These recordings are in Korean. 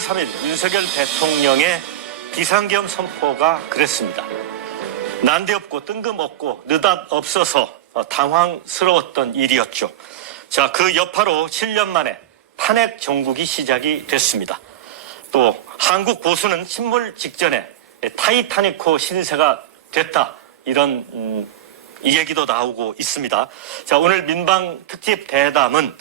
10월 3일 윤석열 대통령의 비상계엄 선포가 그랬습니다. 난데없고 뜬금없고 느닷없어서 당황스러웠던 일이었죠. 자, 그 여파로 7년 만에 탄핵 정국이 시작이 됐습니다. 또 한국 보수는 침몰 직전에 타이타닉호 신세가 됐다, 이런 이 얘기도 나오고 있습니다. 자, 오늘 민방 특집 대담은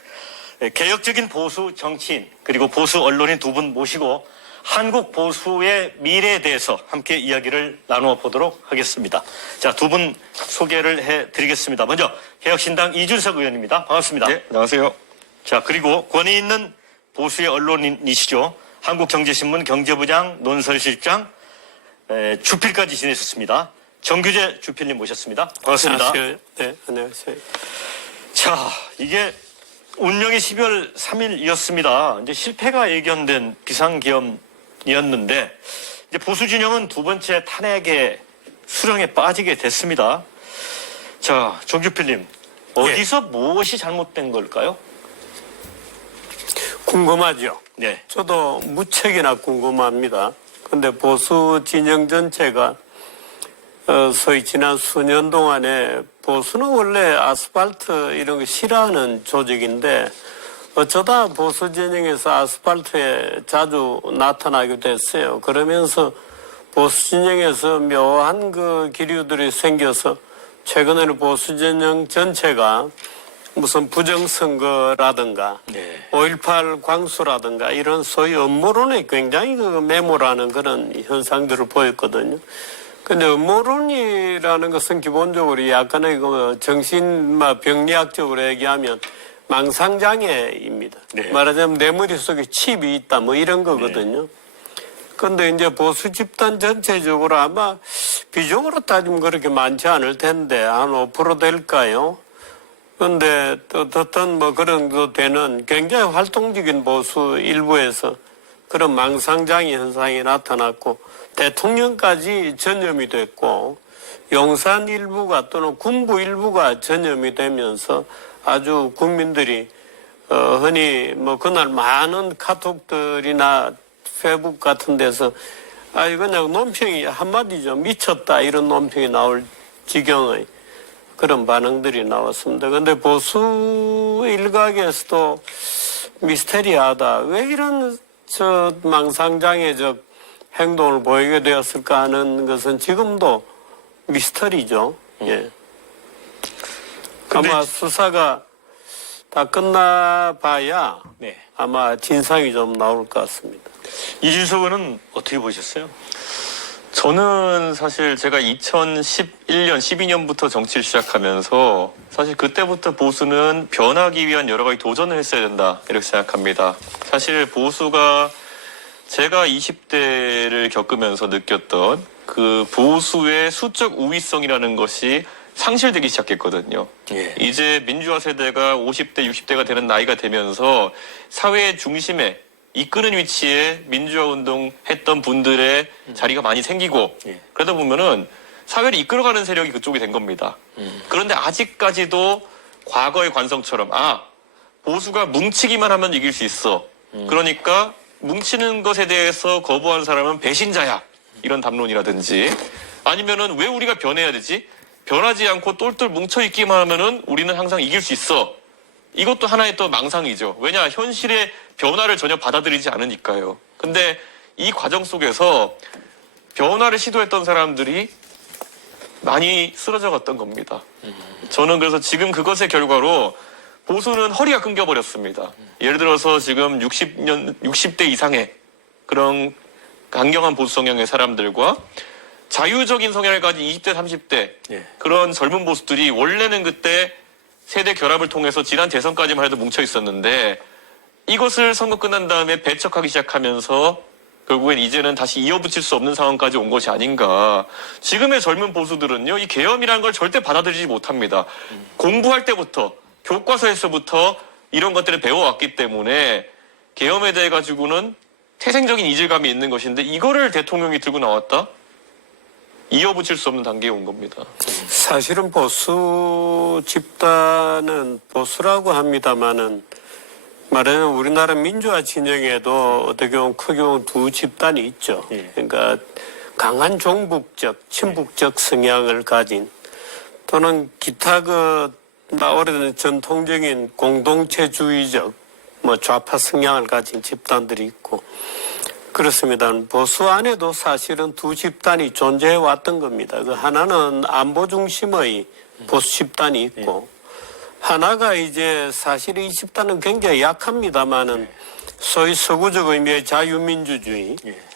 개혁적인 보수 정치인 그리고 보수 언론인 두 분 모시고 한국 보수의 미래에 대해서 함께 이야기를 나누어 보도록 하겠습니다. 자, 두 분 소개를 해드리겠습니다. 먼저 개혁신당 이준석 의원입니다. 반갑습니다. 네, 안녕하세요. 자, 그리고 권위 있는 보수의 언론인이시죠. 한국경제신문 경제부장, 논설실장, 주필까지 지내셨습니다. 정규재 주필님 모셨습니다. 반갑습니다. 안녕하세요. 네, 안녕하세요. 자, 이게 운명의 12월 3일이었습니다. 이제 실패가 예견된 비상계엄이었는데 이제 보수 진영은 두 번째 탄핵의 수렁에 빠지게 됐습니다. 자, 정주필님, 어디서 무엇이 잘못된 걸까요? 궁금하죠? 네. 저도 무척이나 궁금합니다. 근데 보수 진영 전체가 소위 지난 수년 동안에 보수는 원래 아스팔트 이런 거 싫어하는 조직인데 어쩌다 보수 진영에서 아스팔트에 자주 나타나게 됐어요. 그러면서 보수 진영에서 묘한 그 기류들이 생겨서 최근에는 보수 진영 전체가 무슨 부정선거라든가 네. 5.18 광수라든가 이런 소위 음모론에 굉장히 그 매몰하는 그런 현상들을 보였거든요. 근데 음모론이라는 것은 기본적으로 약간의 그 병리학적으로 얘기하면 망상장애입니다. 네. 말하자면 내 머릿속에 칩이 있다 뭐 이런 거거든요. 근데 이제 보수 집단 전체적으로 아마 비중으로 따지면 그렇게 많지 않을 텐데 한 5% 될까요? 근데 또 어떤 뭐 그런 거 되는 굉장히 활동적인 보수 일부에서 그런 망상장애 현상이 나타났고 대통령까지 전염이 됐고 용산 일부가 또는 군부 일부가 전염이 되면서 아주 국민들이 흔히 뭐 그날 많은 카톡들이나 페북 같은 데서 그냥 논평이 한마디죠. 미쳤다 이런 논평이 나올 지경의 그런 반응들이 나왔습니다. 그런데 보수 일각에서도 미스테리하다. 왜 이런 망상장애적 행동을 보이게 되었을까 하는 것은 지금도 미스터리죠. 예. 아마 수사가 다 끝나봐야 네. 아마 진상이 좀 나올 것 같습니다. 이준석 의원은 어떻게 보셨어요? 저는 사실 제가 2011년, 12년부터 정치를 시작하면서 사실 그때부터 보수는 변하기 위한 여러 가지 도전을 했어야 된다, 이렇게 생각합니다. 사실 보수가 제가 20대를 겪으면서 느꼈던 그 보수의 수적 우위성이라는 것이 상실되기 시작했거든요. 예. 이제 민주화 세대가 50대, 60대가 되는 나이가 되면서 사회의 중심에 이끄는 위치에 민주화 운동 했던 분들의 자리가 많이 생기고 그러다 보면은 사회를 이끌어가는 세력이 그쪽이 된 겁니다. 그런데 아직까지도 과거의 관성처럼 보수가 뭉치기만 하면 이길 수 있어. 그러니까 뭉치는 것에 대해서 거부하는 사람은 배신자야. 이런 담론이라든지 아니면은 왜 우리가 변해야 되지? 변하지 않고 똘똘 뭉쳐있기만 하면은 우리는 항상 이길 수 있어. 이것도 하나의 또 망상이죠. 왜냐, 현실의 변화를 전혀 받아들이지 않으니까요. 근데 이 과정 속에서 변화를 시도했던 사람들이 많이 쓰러져 갔던 겁니다. 저는 그래서 지금 그것의 결과로 보수는 허리가 끊겨버렸습니다. 예를 들어서 지금 60대 이상의 그런 강경한 보수 성향의 사람들과 자유적인 성향을 가진 20대, 30대 그런 젊은 보수들이 원래는 그때 세대 결합을 통해서 지난 대선까지만 해도 뭉쳐 있었는데 이것을 선거 끝난 다음에 배척하기 시작하면서 결국엔 이제는 다시 이어붙일 수 없는 상황까지 온 것이 아닌가. 지금의 젊은 보수들은요, 이 계엄이라는 걸 절대 받아들이지 못합니다. 공부할 때부터, 교과서에서부터 이런 것들을 배워왔기 때문에 계엄에 대해 가지고는 태생적인 이질감이 있는 것인데 이거를 대통령이 들고 나왔다? 이어붙일 수 없는 단계에 온 겁니다. 사실은 보수 집단은 보수라고 합니다마는 말하자면 우리나라 민주화 진영에도 어떻게 보면 크게 보면 두 집단이 있죠. 예. 그러니까 강한 종북적, 친북적 성향을 가진 또는 기타 오래된 전통적인 공동체주의적 뭐 좌파 성향을 가진 집단들이 있고 그렇습니다. 보수 안에도 사실은 두 집단이 존재해 왔던 겁니다. 그 하나는 안보 중심의 보수 집단이 있고 하나가 이제 사실 이 집단은 굉장히 약합니다만은 소위 서구적 의미의 자유민주주의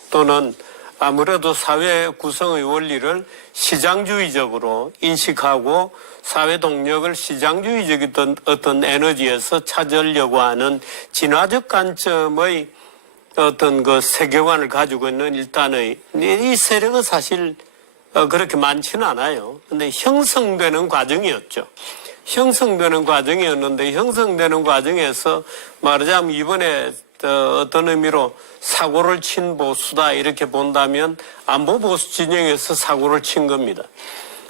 또는 아무래도 사회 구성의 원리를 시장주의적으로 인식하고 사회 동력을 시장주의적인 어떤 에너지에서 찾으려고 하는 진화적 관점의 어떤 그 세계관을 가지고 있는 일단의 이 세력은 사실 그렇게 많지는 않아요. 근데 형성되는 과정이었죠. 형성되는 과정이었는데 형성되는 과정에서 말하자면 이번에 어떤 의미로 사고를 친 보수다 이렇게 본다면 안보 보수 진영에서 사고를 친 겁니다.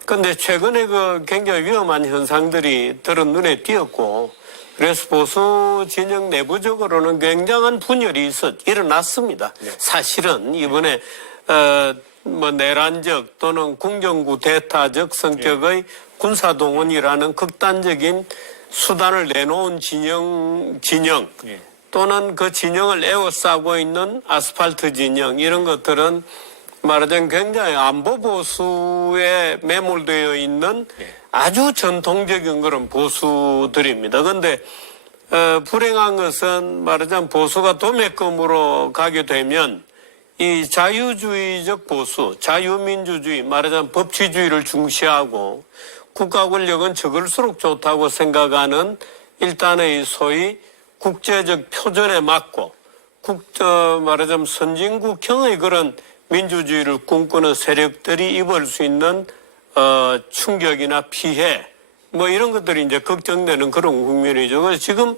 그런데 최근에 그 굉장히 위험한 현상들이 들은 눈에 띄었고 그래서 보수 진영 내부적으로는 굉장한 분열이 일어났습니다. 사실은 이번에 뭐 내란적 또는 궁정구 대타적 성격의 군사동원이라는 극단적인 수단을 내놓은 진영 또는 그 진영을 에워싸고 있는 아스팔트 진영 이런 것들은 말하자면 굉장히 안보 보수에 매몰되어 있는 아주 전통적인 그런 보수들입니다. 그런데 불행한 것은 말하자면 보수가 도매금으로 가게 되면 이 자유주의적 보수, 자유민주주의, 말하자면 법치주의를 중시하고 국가 권력은 적을수록 좋다고 생각하는 일단의 소위 국제적 표준에 맞고 말하자면 선진국형의 그런 민주주의를 꿈꾸는 세력들이 입을 수 있는 충격이나 피해 뭐 이런 것들이 이제 걱정되는 그런 국면이죠. 그래서 지금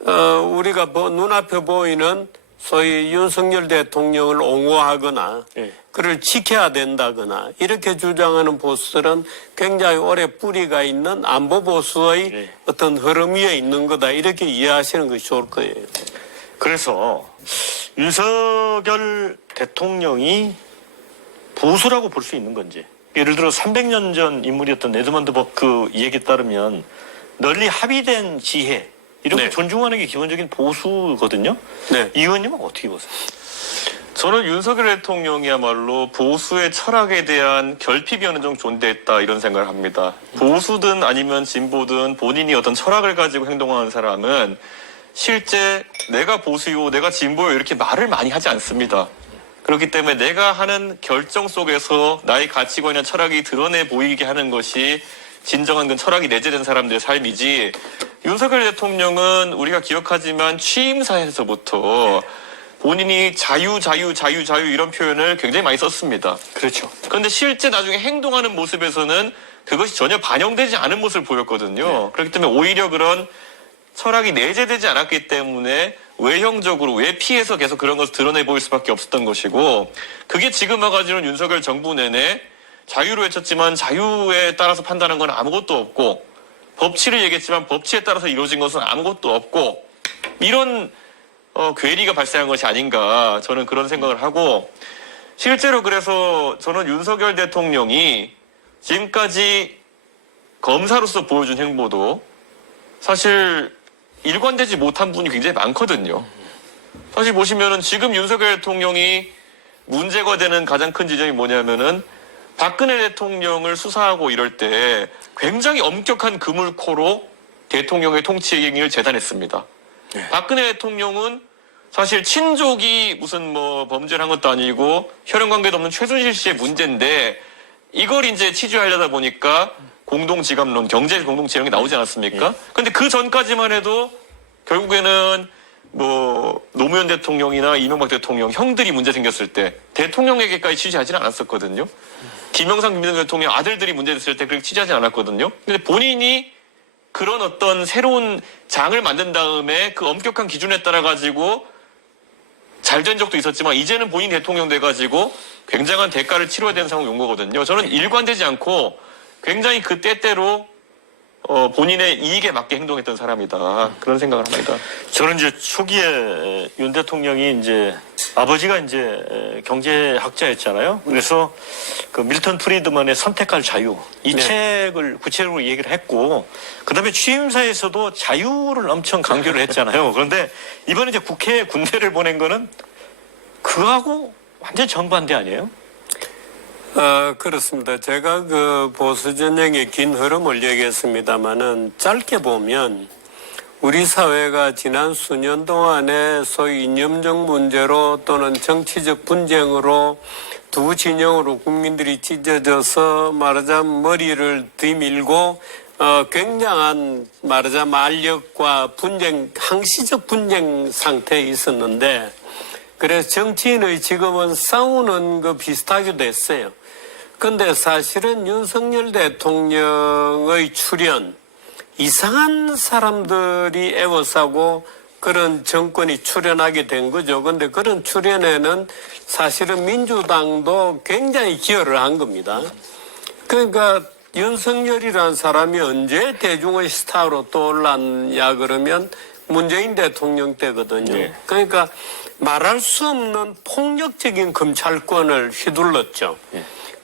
우리가 눈앞에 보이는 소위 윤석열 대통령을 옹호하거나 그를 지켜야 된다거나 이렇게 주장하는 보수들은 굉장히 오래 뿌리가 있는 안보 보수의 어떤 흐름 위에 있는 거다 이렇게 이해하시는 것이 좋을 거예요. 그래서 윤석열 대통령이 보수라고 볼 수 있는 건지 예를 들어 300년 전 인물이었던 에드먼드 버크 얘기에 따르면 널리 합의된 지혜 이런 걸 존중하는 게 기본적인 보수거든요. 이 의원님은 어떻게 보세요? 저는 윤석열 대통령이야말로 보수의 철학에 대한 결핍이 어느 정도 존재했다 이런 생각을 합니다. 보수든 아니면 진보든 본인이 어떤 철학을 가지고 행동하는 사람은 실제 내가 보수요, 내가 진보요 이렇게 말을 많이 하지 않습니다. 그렇기 때문에 내가 하는 결정 속에서 나의 가치관이나 철학이 드러내 보이게 하는 것이 진정한 그 철학이 내재된 사람들의 삶이지 윤석열 대통령은 우리가 기억하지만 취임사에서부터 본인이 자유 이런 표현을 굉장히 많이 썼습니다. 그렇죠. 그런데 실제 나중에 행동하는 모습에서는 그것이 전혀 반영되지 않은 모습을 보였거든요. 그렇기 때문에 오히려 그런 철학이 내재되지 않았기 때문에 외형적으로 외피해서 계속 그런 것을 드러내 보일 수밖에 없었던 것이고 그게 지금 와가지고는 윤석열 정부 내내 자유로 외쳤지만 자유에 따라서 판단한 건 아무것도 없고 법치를 얘기했지만 법치에 따라서 이루어진 것은 아무것도 없고 이런 괴리가 발생한 것이 아닌가 저는 그런 생각을 하고 실제로 그래서 저는 윤석열 대통령이 지금까지 검사로서 보여준 행보도 사실 일관되지 못한 부분이 굉장히 많거든요. 사실 보시면은 지금 윤석열 대통령이 문제가 되는 가장 큰 지점이 뭐냐면은 박근혜 대통령을 수사하고 이럴 때 굉장히 엄격한 그물코로 대통령의 통치행위를 재단했습니다. 박근혜 대통령은 사실 친족이 무슨 뭐 범죄를 한 것도 아니고 혈연관계도 없는 최순실 씨의 문제인데 이걸 이제 취재하려다 보니까 공동지감론, 경제 공동지감이 나오지 않았습니까? 근데 그 전까지만 해도 결국에는 뭐 노무현 대통령이나 이명박 대통령 형들이 문제 생겼을 때 대통령에게까지 취재하지는 않았었거든요. 김영삼, 김대중 대통령 아들들이 문제됐을 때 그렇게 취재하지 않았거든요. 근데 본인이 그런 어떤 새로운 장을 만든 다음에 그 엄격한 기준에 따라 가지고 잘 된 적도 있었지만 이제는 본인 대통령 돼가지고 굉장한 대가를 치러야 되는 상황이 온 거거든요. 저는 일관되지 않고 굉장히 그 때때로 본인의 이익에 맞게 행동했던 사람이다. 그런 생각을 합니다. 저는 이제 초기에 윤 대통령이 이제 아버지가 이제 경제학자였잖아요. 그래서 그 밀턴 프리드먼의 선택할 자유 이 책을 구체적으로 얘기를 했고, 그다음에 취임사에서도 자유를 엄청 강조를 했잖아요. 그런데 이번에 이제 국회에 군대를 보낸 거는 그거하고 완전 정반대 아니에요? 그렇습니다. 제가 그 보수 전쟁의 긴 흐름을 얘기했습니다만은 짧게 보면 우리 사회가 지난 수년 동안에 소위 이념적 문제로 또는 정치적 분쟁으로 두 진영으로 국민들이 찢어져서 말하자면 머리를 뒤밀고 굉장한 말하자면 알력과 분쟁, 항시적 분쟁 상태에 있었는데, 그래서 정치인의 지금은 싸우는 거 비슷하게 됐어요. 근데 사실은 윤석열 대통령의 출현, 이상한 사람들이 애워싸고 그런 정권이 출현하게 된 거죠. 근데 그런 출현에는 사실은 민주당도 굉장히 기여를 한 겁니다. 그러니까 윤석열이라는 사람이 언제 대중의 스타로 떠올랐냐 그러면 문재인 대통령 때거든요. 네. 그러니까 말할 수 없는 폭력적인 검찰권을 휘둘렀죠.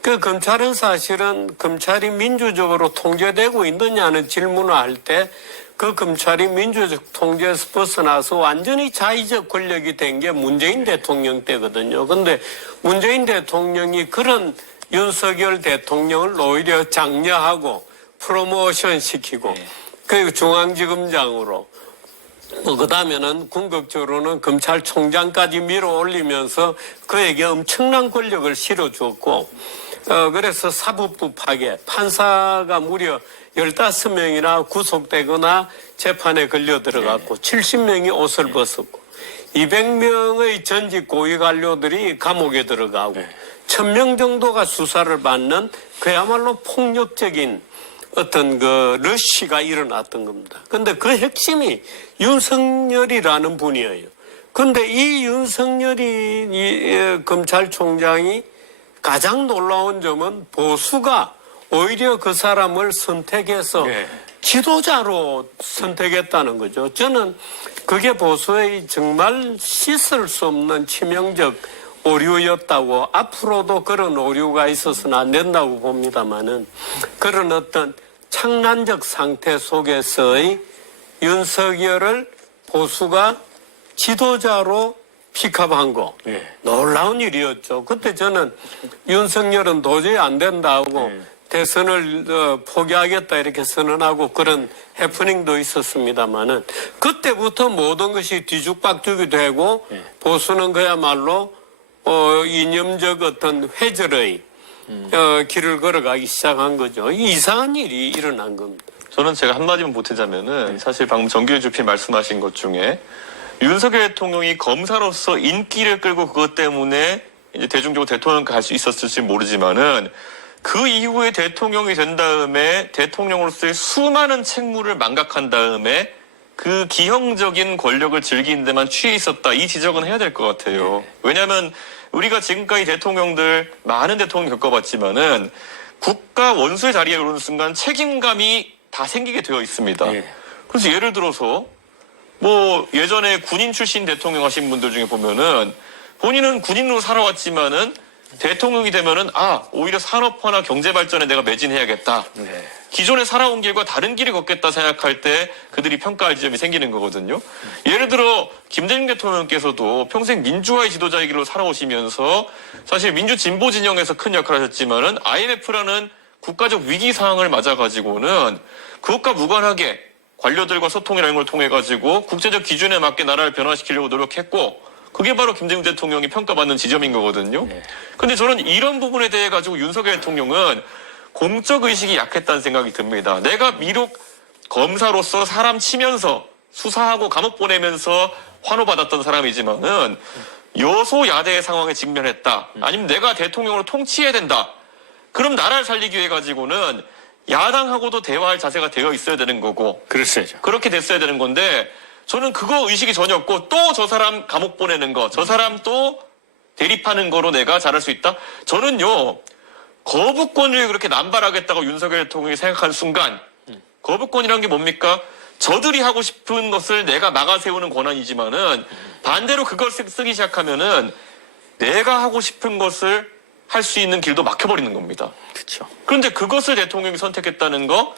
그 검찰은 사실은 검찰이 민주적으로 통제되고 있느냐는 질문을 할 때 그 검찰이 민주적 통제에서 벗어나서 완전히 자의적 권력이 된 게 문재인 대통령 때거든요. 근데 문재인 대통령이 그런 윤석열 대통령을 오히려 장려하고 프로모션 시키고 그리고 중앙지검장으로 그 다음에는 궁극적으로는 검찰총장까지 밀어 올리면서 그에게 엄청난 권력을 실어주었고, 그래서 사법부 파괴, 판사가 무려 15명이나 구속되거나 재판에 걸려 들어갔고, 70명이 옷을 벗었고, 200명의 전직 고위 관료들이 감옥에 들어가고, 1000명 정도가 수사를 받는 그야말로 폭력적인 어떤 그 러시가 일어났던 겁니다. 근데 그 핵심이 윤석열이라는 분이에요. 근데 이 윤석열이 검찰총장이 가장 놀라운 점은 보수가 오히려 그 사람을 선택해서 지도자로 선택했다는 거죠. 저는 그게 보수의 정말 씻을 수 없는 치명적 오류였다고, 앞으로도 그런 오류가 있어서는 안 된다고 봅니다만은, 그런 어떤 창란적 상태 속에서의 윤석열을 보수가 지도자로 픽업한 거, 놀라운 일이었죠. 그때 저는 윤석열은 도저히 안 된다고 대선을 포기하겠다 이렇게 선언하고 그런 해프닝도 있었습니다만은, 그때부터 모든 것이 뒤죽박죽이 되고 보수는 그야말로 이념적 어떤 회절의 길을 걸어가기 시작한 거죠. 이상한 일이 일어난 겁니다. 저는 제가 한마디만 보태자면은 사실 방금 정규현 주필 말씀하신 것 중에 윤석열 대통령이 검사로서 인기를 끌고 그것 때문에 이제 대중적으로 대통령 갈 수 있었을지 모르지만은 그 이후에 대통령이 된 다음에 대통령으로서의 수많은 책무를 망각한 다음에 그 기형적인 권력을 즐기는 데만 취해 있었다. 이 지적은 해야 될 것 같아요. 왜냐하면 우리가 지금까지 대통령들 많은 대통령 겪어봤지만은 국가 원수의 자리에 오르는 순간 책임감이 다 생기게 되어 있습니다. 그래서 예를 들어서 뭐 예전에 군인 출신 대통령 하신 분들 중에 보면은 본인은 군인으로 살아왔지만은 대통령이 되면은 오히려 산업화나 경제 발전에 내가 매진해야겠다. 기존에 살아온 길과 다른 길을 걷겠다 생각할 때 그들이 평가할 지점이 생기는 거거든요. 예를 들어 김대중 대통령께서도 평생 민주화의 지도자의 길로 살아오시면서 사실 민주 진보 진영에서 큰 역할을 하셨지만은 IMF라는 국가적 위기 상황을 맞아가지고는 그것과 무관하게 관료들과 소통이라는 걸 통해 가지고 국제적 기준에 맞게 나라를 변화시키려고 노력했고, 그게 바로 김대중 대통령이 평가받는 지점인 거거든요. 근데 저는 이런 부분에 대해 가지고 윤석열 대통령은 공적 의식이 약했다는 생각이 듭니다. 내가 비록 검사로서 사람 치면서 수사하고 감옥 보내면서 환호받았던 사람이지만은 여소야대의 상황에 직면했다. 아니면 내가 대통령으로 통치해야 된다. 그럼 나라를 살리기 위해 가지고는 야당하고도 대화할 자세가 되어 있어야 되는 거고. 그랬어야죠. 그렇게 됐어야 되는 건데 저는 그거 의식이 전혀 없고 또 저 사람 감옥 보내는 거, 저 사람 또 대립하는 거로 내가 잘할 수 있다? 저는요, 거부권을 그렇게 남발하겠다고 윤석열 대통령이 생각한 순간 거부권이란 게 뭡니까? 저들이 하고 싶은 것을 내가 막아 세우는 권한이지만은 반대로 그걸 쓰기 시작하면은 내가 하고 싶은 것을 할 수 있는 길도 막혀버리는 겁니다. 그렇죠. 그런데 그것을 대통령이 선택했다는 거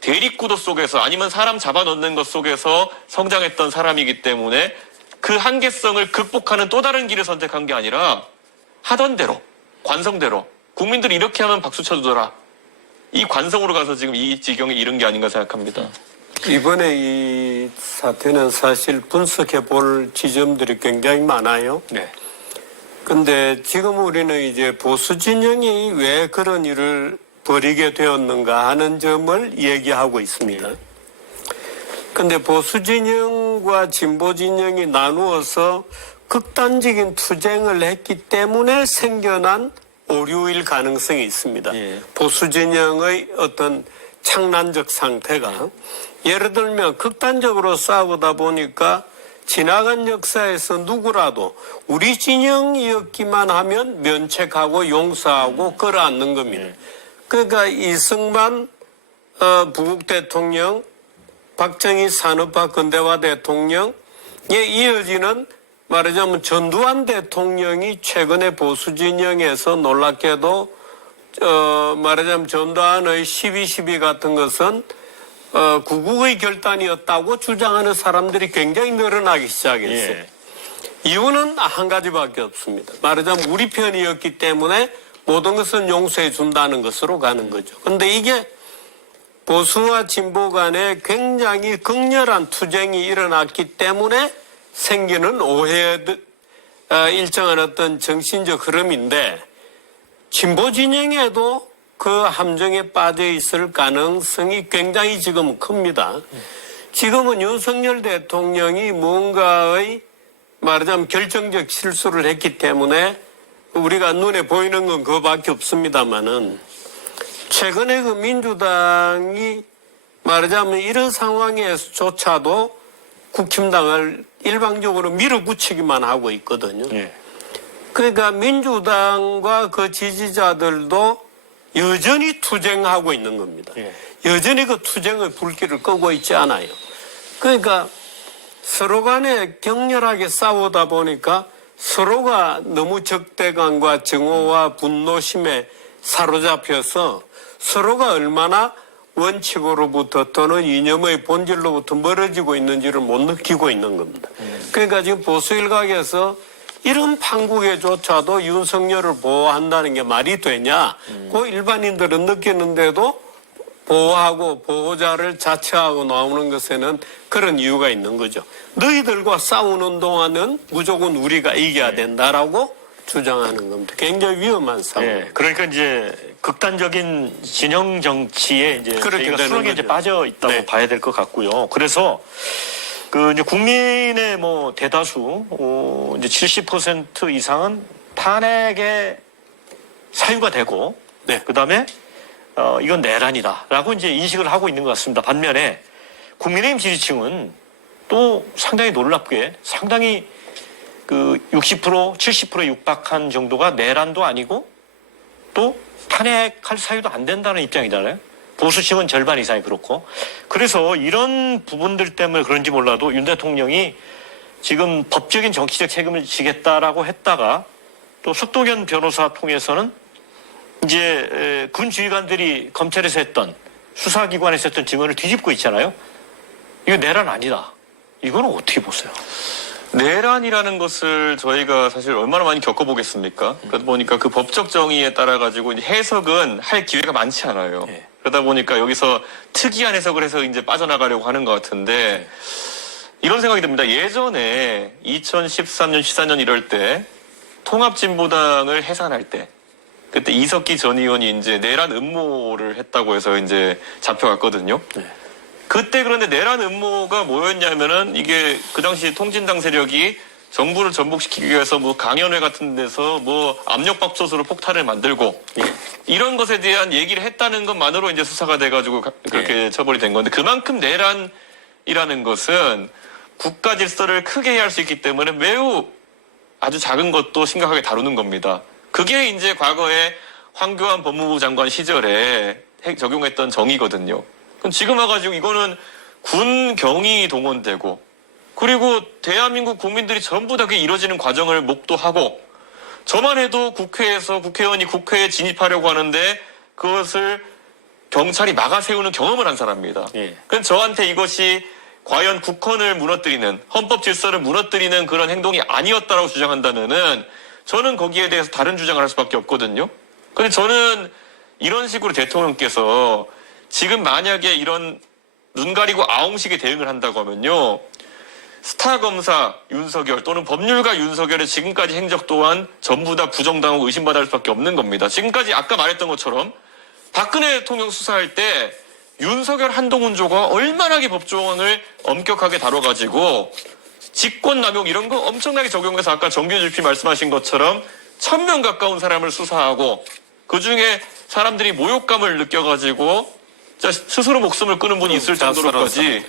대립구도 속에서 아니면 사람 잡아넣는 것 속에서 성장했던 사람이기 때문에 그 한계성을 극복하는 또 다른 길을 선택한 게 아니라 하던 대로 관성대로 국민들이 이렇게 하면 박수 쳐주더라. 이 관성으로 가서 지금 이 지경에 이른 게 아닌가 생각합니다. 이번에 이 사태는 사실 분석해 볼 지점들이 굉장히 많아요. 네. 근데 지금 우리는 이제 보수 진영이 왜 그런 일을 벌이게 되었는가 하는 점을 얘기하고 있습니다. 근데 보수 진영과 진보 진영이 나누어서 극단적인 투쟁을 했기 때문에 생겨난 오류일 가능성이 있습니다. 예. 보수 진영의 어떤 창난적 상태가 예를 들면 극단적으로 싸우다 보니까 지나간 역사에서 누구라도 우리 진영이었기만 하면 면책하고 용서하고 끌어안는 겁니다. 그러니까 이승만 부국 대통령, 박정희 산업화 근대화 대통령에 이어지는 말하자면 전두환 대통령이 최근에 보수 진영에서 놀랍게도 말하자면 전두환의 12.12 같은 것은 구국의 결단이었다고 주장하는 사람들이 굉장히 늘어나기 시작했어요. 예. 이유는 한 가지밖에 없습니다. 말하자면 우리 편이었기 때문에 모든 것은 용서해 준다는 것으로 가는 거죠. 그런데 이게 보수와 진보 간에 굉장히 극렬한 투쟁이 일어났기 때문에 생기는 오해의 일정한 어떤 정신적 흐름인데 진보 진영에도 그 함정에 빠져 있을 가능성이 굉장히 지금 큽니다. 지금은 윤석열 대통령이 뭔가의 말하자면 결정적 실수를 했기 때문에 우리가 눈에 보이는 건 그거밖에 없습니다만은 최근에 그 민주당이 말하자면 이런 상황에서조차도 국힘당을 일방적으로 밀어붙이기만 하고 있거든요. 예. 그러니까 민주당과 그 지지자들도 여전히 투쟁하고 있는 겁니다. 예. 여전히 그 투쟁의 불길을 끄고 있지 않아요. 그러니까 서로 간에 격렬하게 싸우다 보니까 서로가 너무 적대감과 증오와 분노심에 사로잡혀서 서로가 얼마나 원칙으로부터 또는 이념의 본질로부터 멀어지고 있는지를 못 느끼고 있는 겁니다. 그러니까 지금 보수 일각에서 이런 판국에조차도 윤석열을 보호한다는 게 말이 되냐? 그 일반인들은 느끼는데도 보호하고 보호자를 자처하고 나오는 것에는 그런 이유가 있는 거죠. 너희들과 싸우는 동안은 무조건 우리가 이겨야 된다라고 주장하는 겁니다. 굉장히 위험한 상황. 예. 그러니까 이제 극단적인 진영 정치에 이제 그렇게 저희가 되는 수렁에 이제 거죠. 빠져 있다고 네. 봐야 될 것 같고요. 그래서 그 이제 국민의 뭐 대다수 이제 70% 이상은 탄핵의 사유가 되고 네. 그다음에 이건 내란이다라고 이제 인식을 하고 있는 것 같습니다. 반면에 국민의힘 지지층은 또 상당히 놀랍게 상당히 그 60% 70%에 육박한 정도가 내란도 아니고 또 탄핵할 사유도 안 된다는 입장이잖아요. 보수층은 절반 이상이 그렇고. 그래서 이런 부분들 때문에 그런지 몰라도 윤 대통령이 지금 법적인 정치적 책임을 지겠다라고 했다가 또 석동현 변호사 통해서는 이제 군 지휘관들이 검찰에서 했던 수사기관에서 했던 증언을 뒤집고 있잖아요. 이거 내란 아니다. 이거는 어떻게 보세요? 내란이라는 것을 저희가 사실 얼마나 많이 겪어보겠습니까? 그러다 보니까 그 법적 정의에 따라 가지고 이제 해석은 할 기회가 많지 않아요. 예. 그러다 보니까 여기서 특이한 해석을 해서 이제 빠져나가려고 하는 것 같은데 이런 생각이 듭니다. 예전에 2013년, 14년 이럴 때 통합진보당을 해산할 때 그때 이석기 전 의원이 이제 내란 음모를 했다고 해서 이제 잡혀갔거든요. 네. 그때 그런데 내란 음모가 뭐였냐면은 이게 그 당시 통진당 세력이 정부를 전복시키기 위해서 뭐 강연회 같은 데서 뭐 압력밥솥으로 폭탄을 만들고 이런 것에 대한 얘기를 했다는 것만으로 이제 수사가 돼가지고 그렇게 처벌이 된 건데 그만큼 내란이라는 것은 국가 질서를 크게 해할 수 있기 때문에 매우 아주 작은 것도 심각하게 다루는 겁니다. 그게 이제 과거에 황교안 법무부 장관 시절에 적용했던 정의거든요. 지금 와가지고 이거는 군경이 동원되고 그리고 대한민국 국민들이 전부 다 그게 이루어지는 과정을 목도하고 저만 해도 국회에서 국회의원이 국회에 진입하려고 하는데 그것을 경찰이 막아 세우는 경험을 한 사람입니다. 예. 그럼 저한테 이것이 과연 국헌을 무너뜨리는 헌법 질서를 무너뜨리는 그런 행동이 아니었다라고 주장한다면은 저는 거기에 대해서 다른 주장을 할 수밖에 없거든요. 근데 저는 이런 식으로 대통령께서 지금 만약에 이런 눈 가리고 아웅식의 대응을 한다고 하면요. 스타 검사 윤석열 또는 법률가 윤석열의 지금까지 행적 또한 전부 다 부정당하고 의심받을 수밖에 없는 겁니다. 지금까지 아까 말했던 것처럼 박근혜 대통령 수사할 때 윤석열 한동훈조가 얼마나 법조항을 엄격하게 다뤄가지고 직권남용 이런 거 엄청나게 적용해서 아까 정규 GP 말씀하신 것처럼 1000명 가까운 사람을 수사하고 그중에 사람들이 모욕감을 느껴가지고 스스로 목숨을 끊은 분이 있을 정도로까지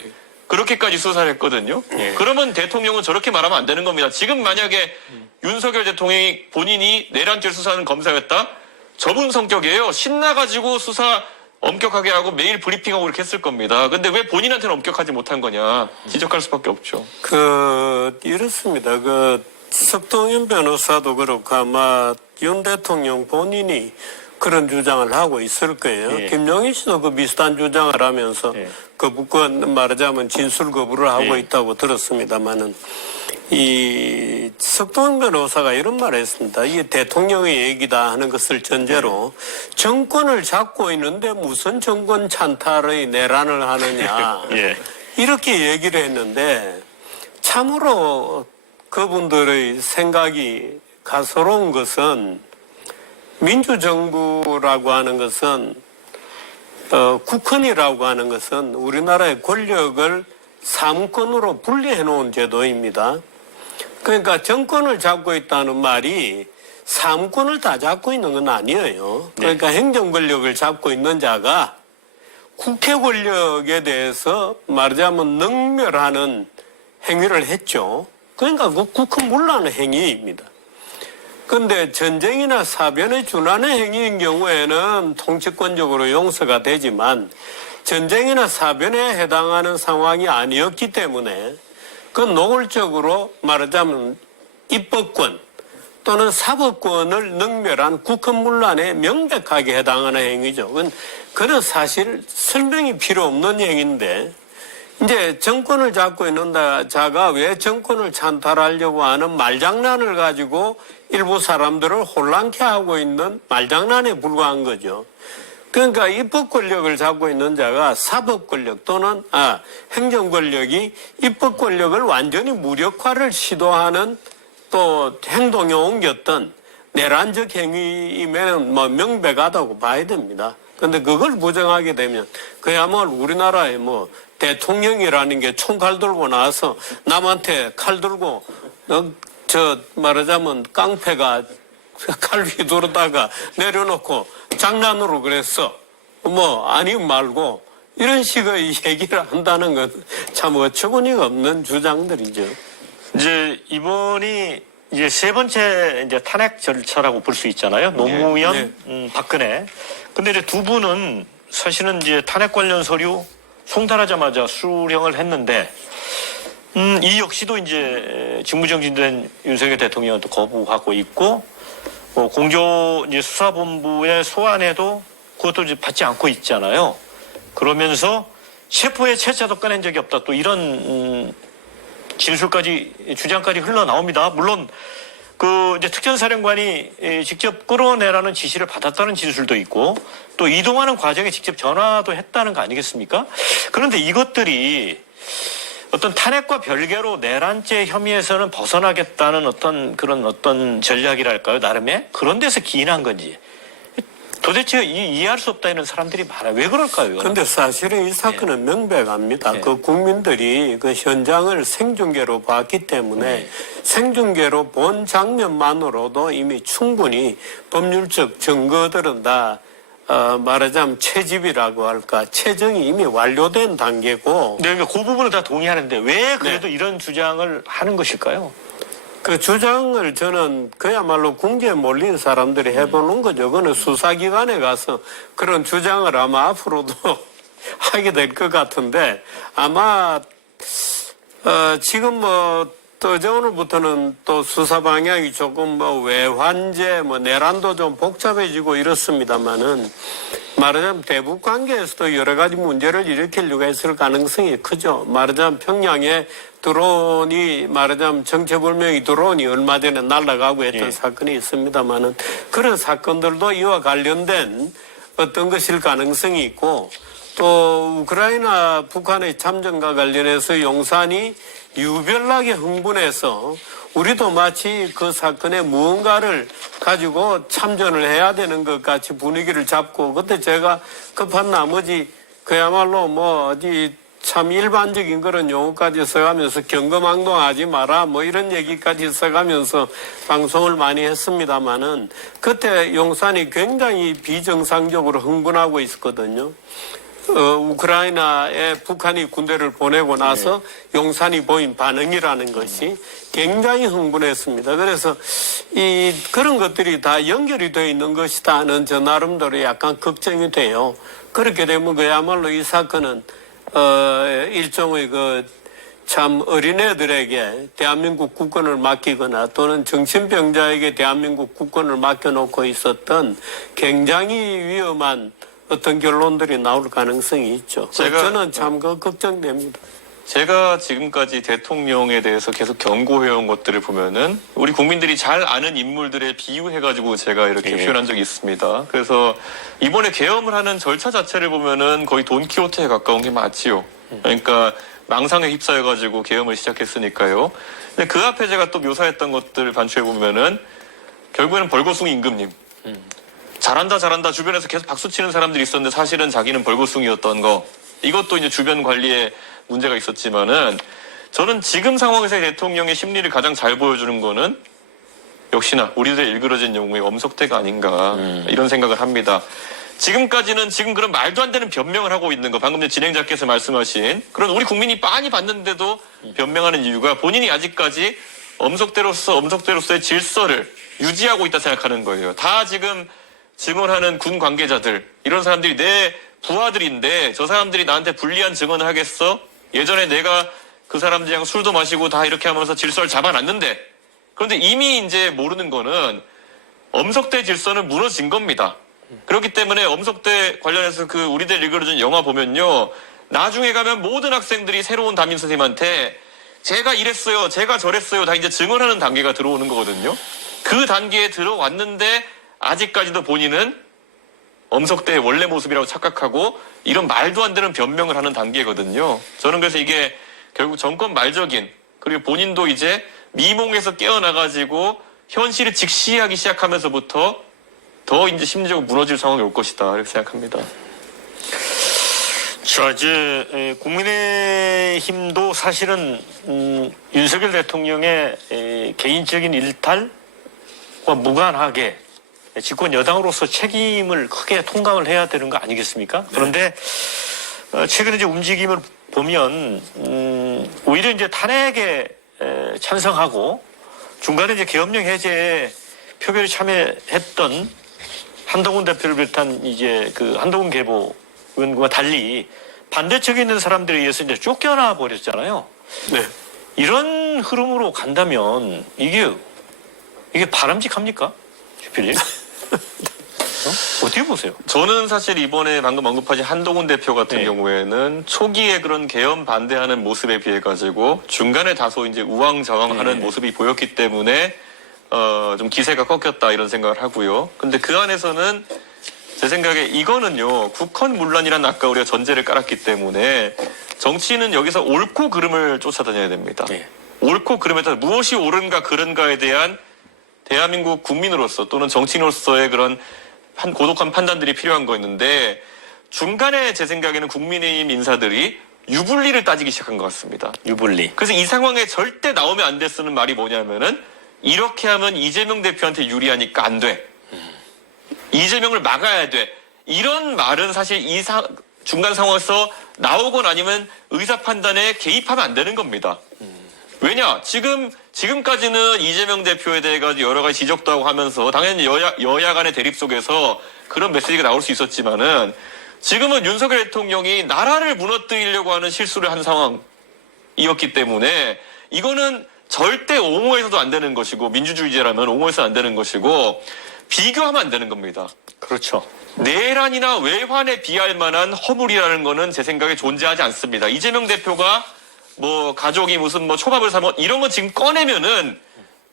그렇게까지 수사를 했거든요. 예. 그러면 대통령은 저렇게 말하면 안 되는 겁니다. 지금 만약에 윤석열 대통령이 본인이 내란죄 수사하는 검사였다? 저분 성격이에요. 신나가지고 수사 엄격하게 하고 매일 브리핑하고 이렇게 했을 겁니다. 근데 왜 본인한테는 엄격하지 못한 거냐 지적할 수밖에 없죠. 이렇습니다. 석동현 변호사도 그렇고 아마 윤 대통령 본인이 그런 주장을 하고 있을 거예요. 예. 김용희 씨도 그 비슷한 주장을 하면서 예. 말하자면 진술 거부를 하고 예. 있다고 들었습니다만은 이 석동현 변호사가 이런 말을 했습니다. 이게 대통령의 얘기다 하는 것을 전제로 정권을 잡고 있는데 무슨 정권 찬탈의 내란을 하느냐. 예. 이렇게 얘기를 했는데 참으로 그분들의 생각이 가소로운 것은 민주정부라고 하는 것은 국헌이라고 하는 것은 우리나라의 권력을 사무권으로 분리해 놓은 제도입니다. 그러니까 정권을 잡고 있다는 말이 사무권을 다 잡고 있는 건 아니에요. 그러니까 행정 권력을 잡고 있는 자가 국회 권력에 대해서 말하자면 능멸하는 행위를 했죠. 그러니까 그 국헌 문란의 행위입니다. 그런데 전쟁이나 사변에 준하는 행위인 경우에는 통치권적으로 용서가 되지만 전쟁이나 사변에 해당하는 상황이 아니었기 때문에 그 노골적으로 말하자면 입법권 또는 사법권을 능멸한 국헌문란에 명백하게 해당하는 행위죠. 그건 사실 설명이 필요 없는 행위인데 이제 정권을 잡고 있는 자가 왜 정권을 찬탈하려고 하는 말장난을 가지고 일부 사람들을 혼란케 하고 있는 말장난에 불과한 거죠. 그러니까 입법 권력을 잡고 있는 자가 사법 권력 또는 행정 권력이 입법 권력을 완전히 무력화를 시도하는 또 행동에 옮겼던 내란적 행위이면 명백하다고 봐야 됩니다. 그런데 그걸 부정하게 되면 그야말로 우리나라의 대통령이라는 게 총칼 들고 나와서 남한테 칼 들고 말하자면 깡패가 칼 휘두르다가 내려놓고 장난으로 그랬어. 아니 말고 이런 식의 얘기를 한다는 건 참 어처구니가 없는 주장들이죠. 이제 이번이 이제 세 번째 이제 탄핵 절차라고 볼 수 있잖아요. 노무현, 박근혜. 근데 이제 두 분은 사실은 이제 탄핵 관련 서류 송달하자마자 수령을 했는데, 이 역시도 이제 직무정지된 윤석열 대통령은 또 거부하고 있고, 공조 이제 수사본부의 소환에도 그것도 이제 받지 않고 있잖아요. 그러면서 체포의 채자도 꺼낸 적이 없다. 또 이런 진술까지 주장까지 흘러나옵니다. 물론 이제 특전사령관이 직접 끌어내라는 지시를 받았다는 진술도 있고 또 이동하는 과정에 직접 전화도 했다는 거 아니겠습니까? 그런데 이것들이 어떤 탄핵과 별개로 내란죄 혐의에서는 벗어나겠다는 어떤 전략이랄까요? 나름의 그런 데서 기인한 건지 도대체 이해할 수 없다 이런 사람들이 많아요. 왜 그럴까요? 그런데 사실은 이 사건은 명백합니다. 그 국민들이 그 현장을 생중계로 봤기 때문에 생중계로 본 장면만으로도 이미 충분히 법률적 증거들은 다 말하자면 채집이라고 할까 채정이 이미 완료된 단계고. 네, 그 부분은 다 동의하는데 왜 그래도 이런 주장을 하는 것일까요? 그 주장을 저는 그야말로 궁지에 몰린 사람들이 해보는 거죠. 그거는 수사기관에 가서 그런 주장을 아마 앞으로도 하게 될 것 같은데 아마 지금 또 이제 오늘부터는 또 수사 방향이 조금 외환제, 내란도 좀 복잡해지고 이렇습니다만은 말하자면 대북 관계에서도 여러 가지 문제를 일으키려고 했을 가능성이 크죠. 말하자면 평양에 드론이 말하자면 정체불명의 드론이 얼마 전에 날아가고 했던 사건이 있습니다만은 그런 사건들도 이와 관련된 어떤 것일 가능성이 있고 또 우크라이나 북한의 참전과 관련해서 용산이 유별나게 흥분해서 우리도 마치 그 사건에 무언가를 가지고 참전을 해야 되는 것 같이 분위기를 잡고 그때 제가 급한 나머지 그야말로 어디 참 일반적인 그런 용어까지 써가면서 경거망동하지 마라 이런 얘기까지 써가면서 방송을 많이 했습니다마는 그때 용산이 굉장히 비정상적으로 흥분하고 있었거든요. 우크라이나에 북한이 군대를 보내고 나서 용산이 보인 반응이라는 것이 굉장히 흥분했습니다. 그래서 그런 것들이 다 연결이 되어 있는 것이다 하는 저 나름대로 약간 걱정이 돼요. 그렇게 되면 그야말로 이 사건은 일종의 참 어린애들에게 대한민국 국권을 맡기거나 또는 정신병자에게 대한민국 국권을 맡겨놓고 있었던 굉장히 위험한 어떤 결론들이 나올 가능성이 있죠. 저는 참 걱정됩니다. 제가 지금까지 대통령에 대해서 계속 경고해온 것들을 보면은 우리 국민들이 잘 아는 인물들에 비유해가지고 제가 이렇게 표현한 적이 있습니다. 그래서 이번에 계엄을 하는 절차 자체를 보면은 거의 돈키호테에 가까운 게 맞지요. 그러니까 망상에 휩싸여가지고 계엄을 시작했으니까요. 근데 그 앞에 제가 또 묘사했던 것들을 반추해보면은 결국에는 벌거숭이 임금님. 잘한다 주변에서 계속 박수치는 사람들이 있었는데 사실은 자기는 벌거숭이였던 거. 이것도 이제 주변 관리에 문제가 있었지만은 저는 지금 상황에서 대통령의 심리를 가장 잘 보여주는 거는 역시나 우리들의 일그러진 영웅의 엄석대가 아닌가 이런 생각을 합니다. 지금까지는 지금 그런 말도 안 되는 변명을 하고 있는 거 방금 전에 진행자께서 말씀하신 그런 우리 국민이 빤히 봤는데도 변명하는 이유가 본인이 아직까지 엄석대로서의 질서를 유지하고 있다 생각하는 거예요. 다 지금 증언하는 군 관계자들 이런 사람들이 내 부하들인데 저 사람들이 나한테 불리한 증언을 하겠어? 예전에 내가 그 사람들이랑 술도 마시고 다 이렇게 하면서 질서를 잡아놨는데 그런데 이미 이제 모르는 거는 엄석대 질서는 무너진 겁니다. 그렇기 때문에 엄석대 관련해서 그 우리들 일그러진 영화 보면요. 나중에 가면 모든 학생들이 새로운 담임 선생님한테 제가 이랬어요. 제가 저랬어요. 다 이제 증언하는 단계가 들어오는 거거든요. 그 단계에 들어왔는데 아직까지도 본인은 엄석대의 원래 모습이라고 착각하고 이런 말도 안 되는 변명을 하는 단계거든요. 저는 그래서 이게 결국 정권 말적인 그리고 본인도 이제 미몽에서 깨어나가지고 현실을 직시하기 시작하면서부터 더 이제 심리적으로 무너질 상황이 올 것이다 이렇게 생각합니다. 자, 이제 국민의힘도 사실은 윤석열 대통령의 개인적인 일탈과 무관하게 집권 여당으로서 책임을 크게 통감을 해야 되는 거 아니겠습니까? 그런데 최근에 이제 움직임을 보면 오히려 이제 탄핵에 찬성하고 중간에 이제 계엄령 해제에 표결에 참여했던 한동훈 대표를 비롯한 이제 그 한동훈 계보 의원과 달리 반대쪽에 있는 사람들에 의해서 이제 쫓겨나 버렸잖아요. 네. 이런 흐름으로 간다면 이게 바람직합니까? 주필님? 어떻게 보세요? 저는 사실 이번에 방금 언급하신 한동훈 대표 같은 경우에는 초기에 그런 계엄 반대하는 모습에 비해 가지고 중간에 다소 이제 우왕좌왕하는 모습이 보였기 때문에 좀 기세가 꺾였다 이런 생각을 하고요. 근데 그 안에서는 제 생각에 이거는요 국헌문란이라는 아까 우리가 전제를 깔았기 때문에 정치인은 여기서 옳고 그름을 쫓아다녀야 됩니다. 옳고 그름에 따라 무엇이 옳은가 그른가에 대한 대한민국 국민으로서 또는 정치인으로서의 그런 고독한 판단들이 필요한 거였는데 중간에 제 생각에는 국민의힘 인사들이 유불리를 따지기 시작한 것 같습니다. 유불리. 그래서 이 상황에 절대 나오면 안 돼 쓰는 말이 뭐냐면은 이렇게 하면 이재명 대표한테 유리하니까 안 돼. 이재명을 막아야 돼. 이런 말은 사실 중간 상황에서 나오건 아니면 의사 판단에 개입하면 안 되는 겁니다. 왜냐? 지금까지는 이재명 대표에 대해 가지고 여러 가지 지적도 하고 하면서 당연히 여야 간의 대립 속에서 그런 메시지가 나올 수 있었지만은 지금은 윤석열 대통령이 나라를 무너뜨리려고 하는 실수를 한 상황이었기 때문에 이거는 절대 옹호해서도 안 되는 것이고 민주주의자라면 옹호해서는 안 되는 것이고 비교하면 안 되는 겁니다. 그렇죠. 내란이나 외환에 비할 만한 허물이라는 거는 제 생각에 존재하지 않습니다. 이재명 대표가 뭐 가족이 무슨 뭐 초밥을 사 먹 이런 거 지금 꺼내면은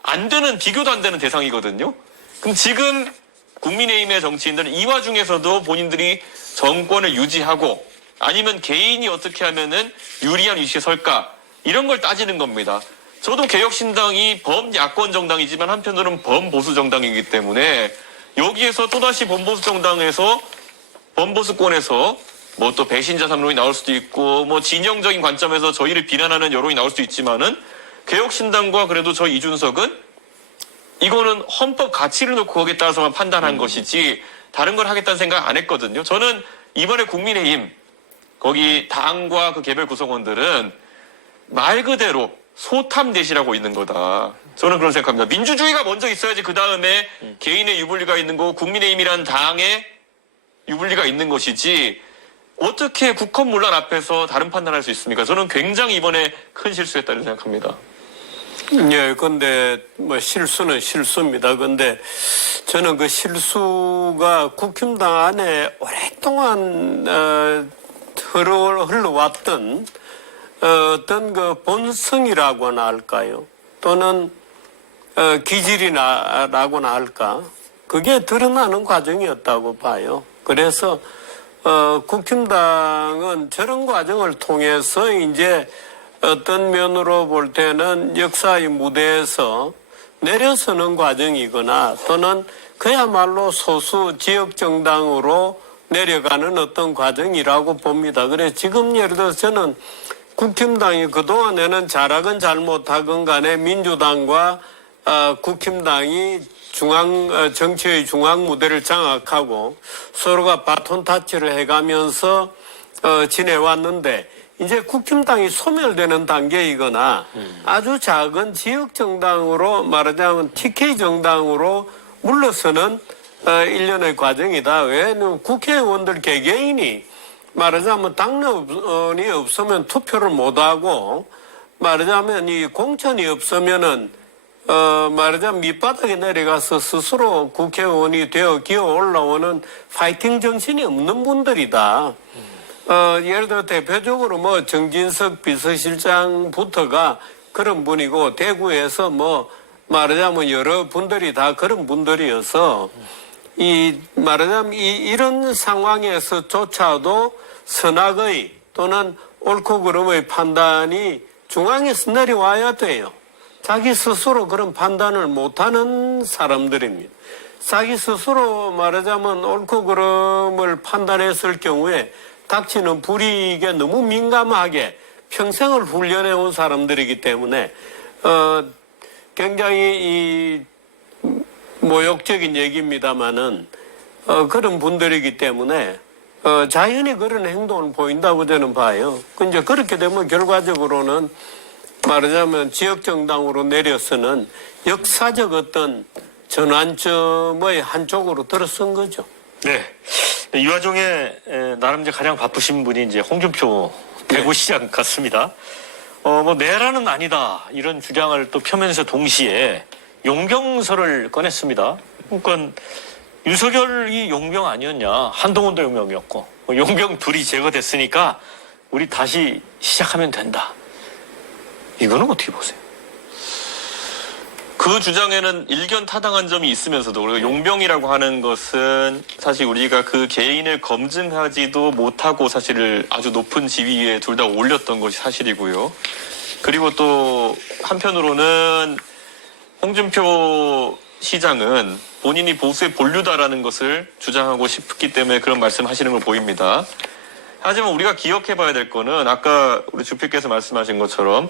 안 되는 비교도 안 되는 대상이거든요. 그럼 지금 국민의힘의 정치인들은 이 와중에서도 본인들이 정권을 유지하고 아니면 개인이 어떻게 하면은 유리한 위치에 설까 이런 걸 따지는 겁니다. 저도 개혁신당이 범야권 정당이지만 한편으로는 범보수 정당이기 때문에 여기에서 또다시 범보수 정당에서 범보수권에서 뭐 또 배신자 삼론이 나올 수도 있고 뭐 진영적인 관점에서 저희를 비난하는 여론이 나올 수도 있지만은 개혁신당과 그래도 저 이준석은 이거는 헌법 가치를 놓고 거기에 따라서만 판단한 것이지 다른 걸 하겠다는 생각 안 했거든요. 저는 이번에 국민의힘 거기 당과 그 개별 구성원들은 말 그대로 소탐대시라고 있는 거다. 저는 그런 생각합니다. 민주주의가 먼저 있어야지 그 다음에 개인의 유불리가 있는 거고 국민의힘이란 당의 유불리가 있는 것이지 어떻게 국헌문란 앞에서 다른 판단할 수 있습니까? 저는 굉장히 이번에 큰 실수했다고 생각합니다. 예, 근데 뭐 실수는 실수입니다. 근데 저는 그 실수가 국힘당 안에 오랫동안 흘러왔던 어떤 그 본성이라고나 할까요? 또는 기질이라고나 할까? 그게 드러나는 과정이었다고 봐요. 그래서 국힘당은 저런 과정을 통해서 이제 어떤 면으로 볼 때는 역사의 무대에서 내려서는 과정이거나 또는 그야말로 소수 지역 정당으로 내려가는 어떤 과정이라고 봅니다. 그래서 지금 예를 들어서 저는 국힘당이 그동안에는 잘하건 잘못하건 간에 민주당과 국힘당이 정치의 중앙 무대를 장악하고 서로가 바톤 타치를 해가면서 지내왔는데 이제 국힘당이 소멸되는 단계이거나 아주 작은 지역 정당으로 말하자면 TK 정당으로 물러서는 일련의 과정이다. 왜냐하면 국회의원들 개개인이 말하자면 당론이 없으면 투표를 못하고 말하자면 이 공천이 없으면은 말하자면 밑바닥에 내려가서 스스로 국회의원이 되어 기어 올라오는 파이팅 정신이 없는 분들이다. 예를 들어 대표적으로 뭐 정진석 비서실장부터가 그런 분이고 대구에서 뭐 말하자면 여러 분들이 다 그런 분들이어서 말하자면 이런 상황에서조차도 선악의 또는 옳고 그름의 판단이 중앙에서 내려와야 돼요. 자기 스스로 그런 판단을 못하는 사람들입니다. 자기 스스로 말하자면 옳고 그름을 판단했을 경우에 닥치는 불이익에 너무 민감하게 평생을 훈련해온 사람들이기 때문에 굉장히 모욕적인 얘기입니다마는 그런 분들이기 때문에 자연히 그런 행동을 보인다고 저는 봐요. 이제 그렇게 되면 결과적으로는 말하자면 지역정당으로 내려서는 역사적 어떤 전환점의 한쪽으로 들어선 거죠. 네. 이 와중에 나름 이제 가장 바쁘신 분이 이제 홍준표 대구시장 같습니다. 뭐 내란은 아니다 이런 주장을 또 펴면서 동시에 용병설을 꺼냈습니다. 그러니까 윤석열이 용병 아니었냐? 한동훈도 용병이었고 용병 둘이 제거됐으니까 우리 다시 시작하면 된다. 이거는 어떻게 보세요? 그 주장에는 일견 타당한 점이 있으면서도 우리가 용병이라고 하는 것은 사실 우리가 그 개인을 검증하지도 못하고 사실을 아주 높은 지위에 둘 다 올렸던 것이 사실이고요. 그리고 또 한편으로는 홍준표 시장은 본인이 보수의 본류다라는 것을 주장하고 싶기 때문에 그런 말씀하시는 걸 보입니다. 하지만 우리가 기억해봐야 될 거는 아까 우리 주필께서 말씀하신 것처럼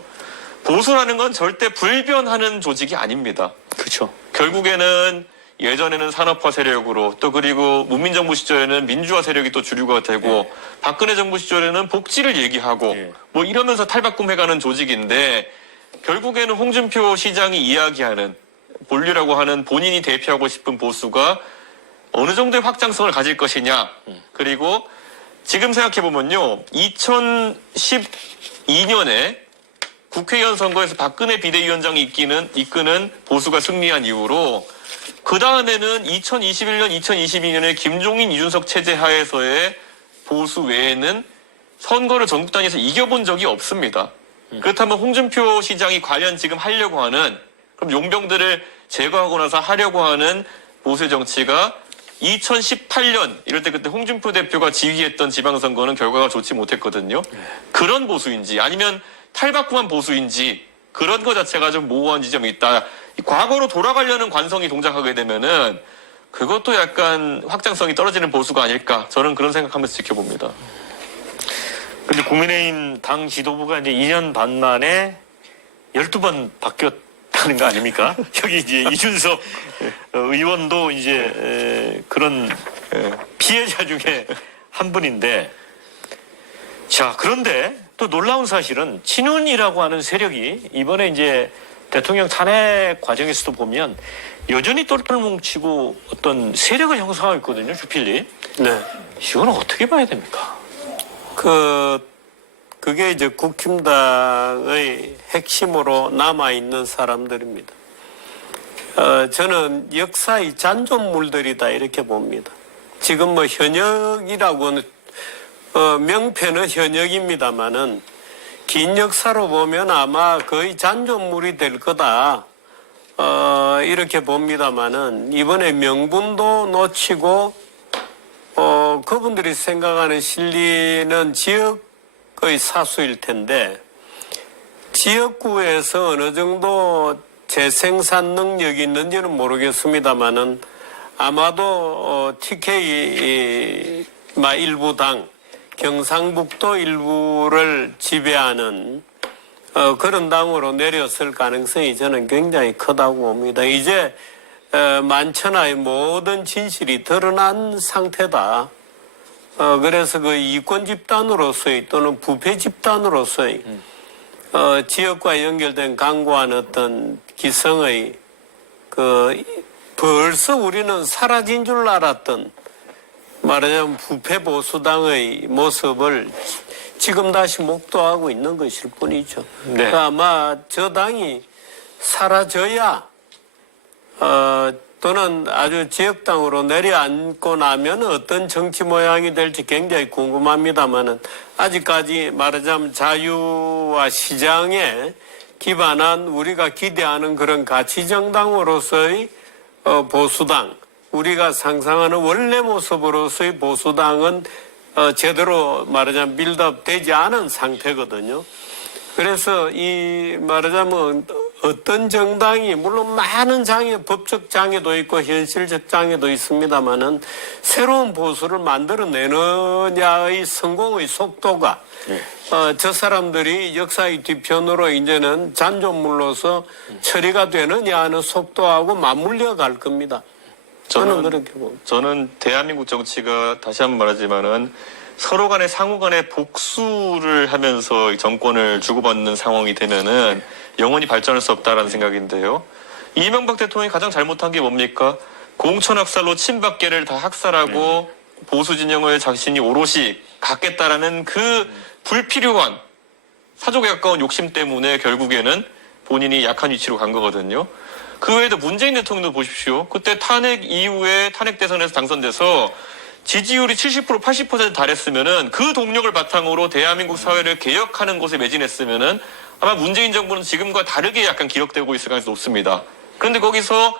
보수라는 건 절대 불변하는 조직이 아닙니다. 그렇죠. 결국에는 예전에는 산업화 세력으로 또 그리고 문민정부 시절에는 민주화 세력이 또 주류가 되고 박근혜 정부 시절에는 복지를 얘기하고 뭐 이러면서 탈바꿈해가는 조직인데 결국에는 홍준표 시장이 이야기하는 본류라고 하는 본인이 대표하고 싶은 보수가 어느 정도의 확장성을 가질 것이냐 그리고 지금 생각해보면요. 2012년에 국회의원 선거에서 박근혜 비대위원장이 이끄는 보수가 승리한 이후로 그 다음에는 2021년, 2022년에 김종인, 이준석 체제 하에서의 보수 외에는 선거를 전국 단위에서 이겨본 적이 없습니다. 그렇다면 홍준표 시장이 과연 지금 하려고 하는, 그럼 용병들을 제거하고 나서 하려고 하는 보수의 정치가 2018년 이럴 때 그때 홍준표 대표가 지휘했던 지방선거는 결과가 좋지 못했거든요. 그런 보수인지 아니면 탈바꿈한 보수인지 그런 것 자체가 좀 모호한 지점이 있다. 과거로 돌아가려는 관성이 동작하게 되면은 그것도 약간 확장성이 떨어지는 보수가 아닐까. 저는 그런 생각하면서 지켜봅니다. 근데 국민의힘 당 지도부가 이제 2년 반 만에 12번 바뀌었다는 거 아닙니까? 여기 이제 이준석 의원도 이제 그런 피해자 중에 한 분인데, 자, 그런데 또 놀라운 사실은 친윤이라고 하는 세력이 이번에 이제 대통령 탄핵 과정에서도 보면 여전히 똘똘 뭉치고 어떤 세력을 형성하고 있거든요, 주필리. 네. 이거는 어떻게 봐야 됩니까? 그게 이제 국힘당의 핵심으로 남아있는 사람들입니다. 저는 역사의 잔존물들이다 이렇게 봅니다. 지금 뭐 현역이라고는 명패는 현역입니다만은 긴 역사로 보면 아마 거의 잔존물이 될 거다. 이렇게 봅니다만은 이번에 명분도 놓치고 그분들이 생각하는 실리는 지역의 사수일 텐데 지역구에서 어느 정도 재생산 능력이 있는지는 모르겠습니다만은 아마도 TK 일부 당 경상북도 일부를 지배하는 그런 당으로 내렸을 가능성이 저는 굉장히 크다고 봅니다. 이제 만천하의 모든 진실이 드러난 상태다. 그래서 그 이권 집단으로서의 또는 부패 집단으로서의 지역과 연결된 강고한 어떤 기성의 벌써 우리는 사라진 줄 알았던 말하자면 부패 보수당의 모습을 지금 다시 목도하고 있는 것일 뿐이죠. 네. 그러니까 아마 저 당이 사라져야 또는 아주 지역당으로 내려앉고 나면 어떤 정치 모양이 될지 굉장히 궁금합니다만은 아직까지 말하자면 자유와 시장에 기반한 우리가 기대하는 그런 가치정당으로서의 보수당, 우리가 상상하는 원래 모습으로서의 보수당은 제대로 말하자면 빌드업 되지 않은 상태거든요. 그래서 이 말하자면 어떤 정당이 물론 많은 장애, 법적 장애도 있고 현실적 장애도 있습니다만은 새로운 보수를 만들어내느냐의 성공의 속도가 저 사람들이 역사의 뒤편으로 이제는 잔존물로서 처리가 되느냐 하는 속도하고 맞물려 갈 겁니다. 저는 그렇게 봅니다. 저는 대한민국 정치가 다시 한번 말하지만은 서로 간에 상호 간에 복수를 하면서 정권을 주고받는 상황이 되면은 영원히 발전할 수 없다라는 생각인데요. 이명박 대통령이 가장 잘못한 게 뭡니까? 공천학살로 친박계를 다 학살하고 보수 진영을 자신이 오롯이 갖겠다라는 그 불필요한 사족에 가까운 욕심 때문에 결국에는 본인이 약한 위치로 간 거거든요. 그 외에도 문재인 대통령도 보십시오. 그때 탄핵 이후에 탄핵 대선에서 당선돼서 지지율이 70% 80% 달했으면은 그 동력을 바탕으로 대한민국 사회를 개혁하는 곳에 매진했으면은 아마 문재인 정부는 지금과 다르게 약간 기록되고 있을 가능성이 높습니다. 그런데 거기서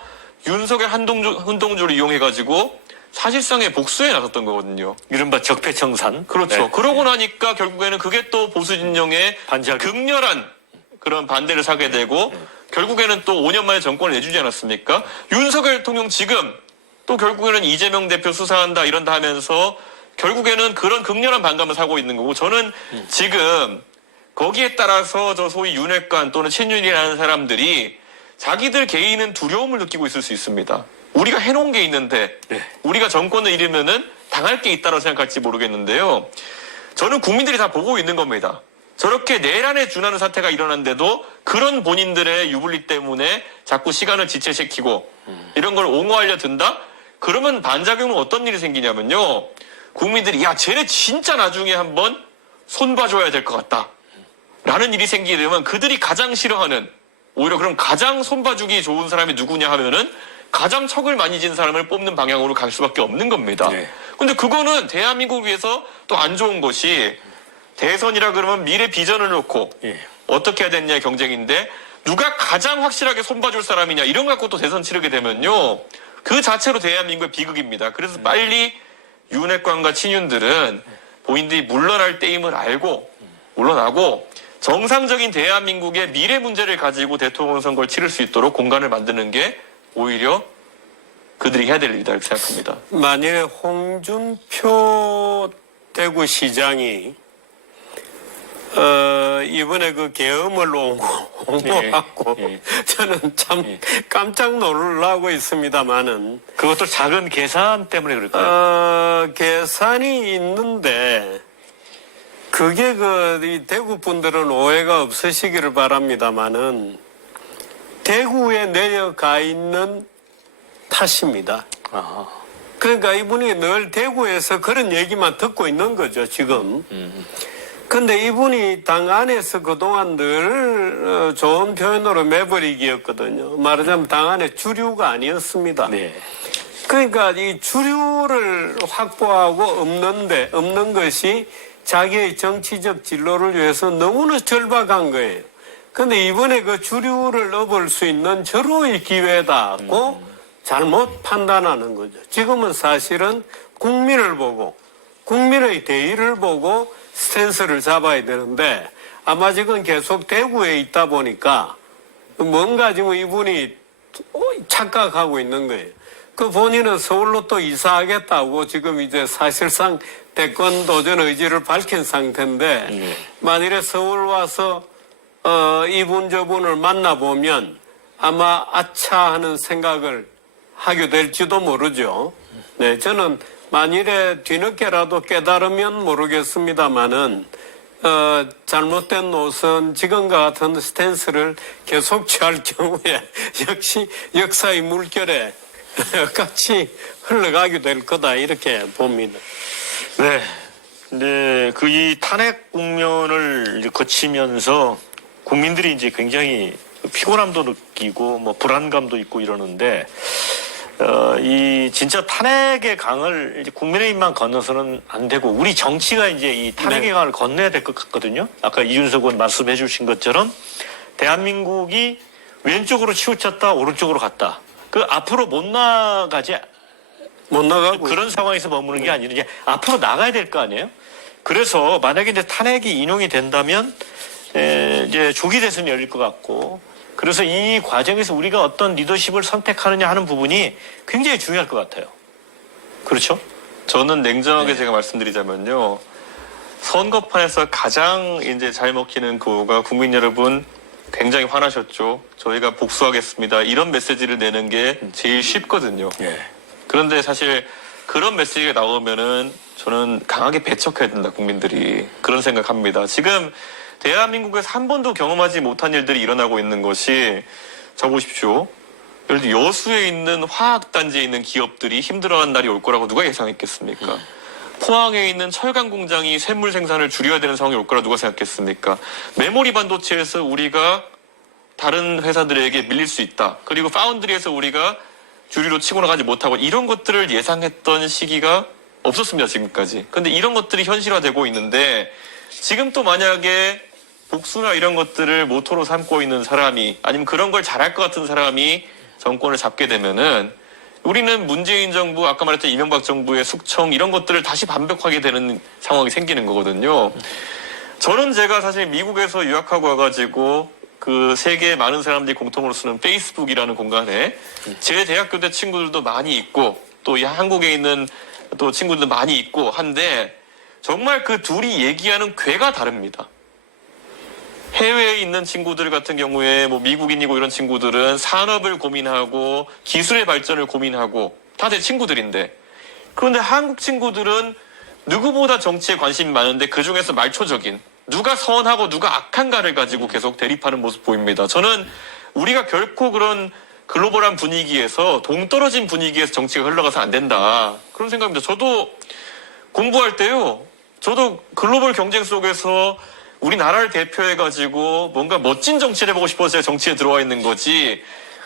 윤석열 한동주를 이용해가지고 사실상의 복수에 나섰던 거거든요. 이른바 적폐청산. 그렇죠. 네. 그러고 나니까 결국에는 그게 또 보수 진영의 반작용. 극렬한 그런 반대를 사게 되고 결국에는 또 5년 만에 정권을 내주지 않았습니까? 윤석열 대통령 지금 또 결국에는 이재명 대표 수사한다 이런다 하면서 결국에는 그런 극렬한 반감을 사고 있는 거고 저는 지금 거기에 따라서 저 소위 윤핵관 또는 친윤이라는 사람들이 자기들 개인은 두려움을 느끼고 있을 수 있습니다. 우리가 해놓은 게 있는데 우리가 정권을 잃으면은 당할 게 있다고 생각할지 모르겠는데요. 저는 국민들이 다 보고 있는 겁니다. 저렇게 내란에 준하는 사태가 일어났는데도 그런 본인들의 유불리 때문에 자꾸 시간을 지체시키고 이런 걸 옹호하려 든다? 그러면 반작용은 어떤 일이 생기냐면요. 국민들이 야 쟤네 진짜 나중에 한번 손봐줘야 될 것 같다 라는 일이 생기게 되면 그들이 가장 싫어하는 오히려 그럼 가장 손봐주기 좋은 사람이 누구냐 하면은 가장 척을 많이 진 사람을 뽑는 방향으로 갈 수밖에 없는 겁니다. 네. 근데 그거는 대한민국을 위해서 또 안 좋은 것이 대선이라 그러면 미래 비전을 놓고 예. 어떻게 해야 되느냐의 경쟁인데 누가 가장 확실하게 손봐줄 사람이냐 이런 거 갖고 또 대선 치르게 되면요. 그 자체로 대한민국의 비극입니다. 그래서 빨리 윤핵관과 친윤들은 본인들이 물러날 때임을 알고 물러나고 정상적인 대한민국의 미래 문제를 가지고 대통령 선거를 치를 수 있도록 공간을 만드는 게 오히려 그들이 해야 될 일이다 이렇게 생각합니다. 만일에 홍준표 대구시장이 이번에 그 계엄을 옹호하고 예. 저는 참 깜짝 놀라고 있습니다만은 그것도 작은 계산 때문에 그럴까요? 계산이 있는데 그게 이 대구 분들은 오해가 없으시기를 바랍니다만은 대구에 내려가 있는 탓입니다. 아하. 그러니까 이분이 늘 대구에서 그런 얘기만 듣고 있는 거죠, 지금. 근데 이분이 당 안에서 그동안 늘 좋은 표현으로 매버릭이었거든요. 말하자면 당 안에 주류가 아니었습니다. 네. 그러니까 이 주류를 확보하고 없는 것이 자기의 정치적 진로를 위해서 너무나 절박한 거예요. 근데 이번에 그 주류를 업을 수 있는 절호의 기회다고 잘못 판단하는 거죠. 지금은 사실은 국민을 보고 국민의 대의를 보고 스탠스를 잡아야 되는데 아마 지금 계속 대구에 있다 보니까 뭔가 지금 이분이 착각하고 있는 거예요. 그 본인은 서울로 또 이사하겠다고 지금 이제 사실상 대권 도전 의지를 밝힌 상태인데 만일에 서울 와서 이분 저분을 만나보면 아마 아차 하는 생각을 하게 될지도 모르죠. 네, 저는 만일에 뒤늦게라도 깨달으면 모르겠습니다만은 잘못된 노선 지금과 같은 스탠스를 계속 취할 경우에 역시 역사의 물결에 같이 흘러가게 될 거다 이렇게 봅니다. 네. 근데 그 이 탄핵 국면을 이제 거치면서 국민들이 이제 굉장히 피곤함도 느끼고 뭐 불안감도 있고 이러는데 이 진짜 탄핵의 강을 이제 국민의힘만 건너서는 안 되고 우리 정치가 이제 이 탄핵의 강을 건너야 될 것 같거든요. 아까 이준석 의원 말씀해 주신 것처럼 대한민국이 왼쪽으로 치우쳤다 오른쪽으로 갔다. 그 앞으로 못 나가지 못 나가고 그런 상황에서 머무는 게 아니라 이제 앞으로 나가야 될 거 아니에요. 그래서 만약에 이제 탄핵이 인용이 된다면 이제 조기 대선이 열릴 것 같고 그래서 이 과정에서 우리가 어떤 리더십을 선택하느냐 하는 부분이 굉장히 중요할 것 같아요. 그렇죠? 저는 냉정하게 제가 말씀드리자면요. 선거판에서 가장 이제 잘 먹히는 그거가 국민 여러분 굉장히 화나셨죠. 저희가 복수하겠습니다. 이런 메시지를 내는 게 제일 쉽거든요. 예. 그런데 사실 그런 메시지가 나오면은 저는 강하게 배척해야 된다, 국민들이. 그런 생각합니다. 지금 대한민국에서 한 번도 경험하지 못한 일들이 일어나고 있는 것이 저 보십시오. 예를 들어 여수에 있는 화학단지에 있는 기업들이 힘들어하는 날이 올 거라고 누가 예상했겠습니까? 포항에 있는 철강 공장이 샘물 생산을 줄여야 되는 상황이 올 거라고 누가 생각했습니까? 메모리 반도체에서 우리가 다른 회사들에게 밀릴 수 있다. 그리고 파운드리에서 우리가 주류로 치고 나가지 못하고 이런 것들을 예상했던 시기가 없었습니다, 지금까지. 근데 이런 것들이 현실화되고 있는데 지금 또 만약에 복수나 이런 것들을 모토로 삼고 있는 사람이 아니면 그런 걸 잘할 것 같은 사람이 정권을 잡게 되면은 우리는 문재인 정부, 아까 말했던 이명박 정부의 숙청 이런 것들을 다시 반복하게 되는 상황이 생기는 거거든요. 저는 제가 사실 미국에서 유학하고 와가지고 그 세계의 많은 사람들이 공통으로 쓰는 페이스북이라는 공간에 제 대학교 때 친구들도 많이 있고 또 이 한국에 있는 또 친구들도 많이 있고 한데 정말 그 둘이 얘기하는 궤가 다릅니다. 해외에 있는 친구들 같은 경우에 뭐 미국인이고 이런 친구들은 산업을 고민하고 기술의 발전을 고민하고 다 제 친구들인데 그런데 한국 친구들은 누구보다 정치에 관심이 많은데 그중에서 말초적인 누가 선하고 누가 악한가를 가지고 계속 대립하는 모습 보입니다. 저는 우리가 결코 그런 글로벌한 분위기에서 동떨어진 분위기에서 정치가 흘러가서 안 된다. 그런 생각입니다. 저도 공부할 때요. 저도 글로벌 경쟁 속에서 우리나라를 대표해가지고 뭔가 멋진 정치를 해보고 싶어서 정치에 들어와 있는 거지.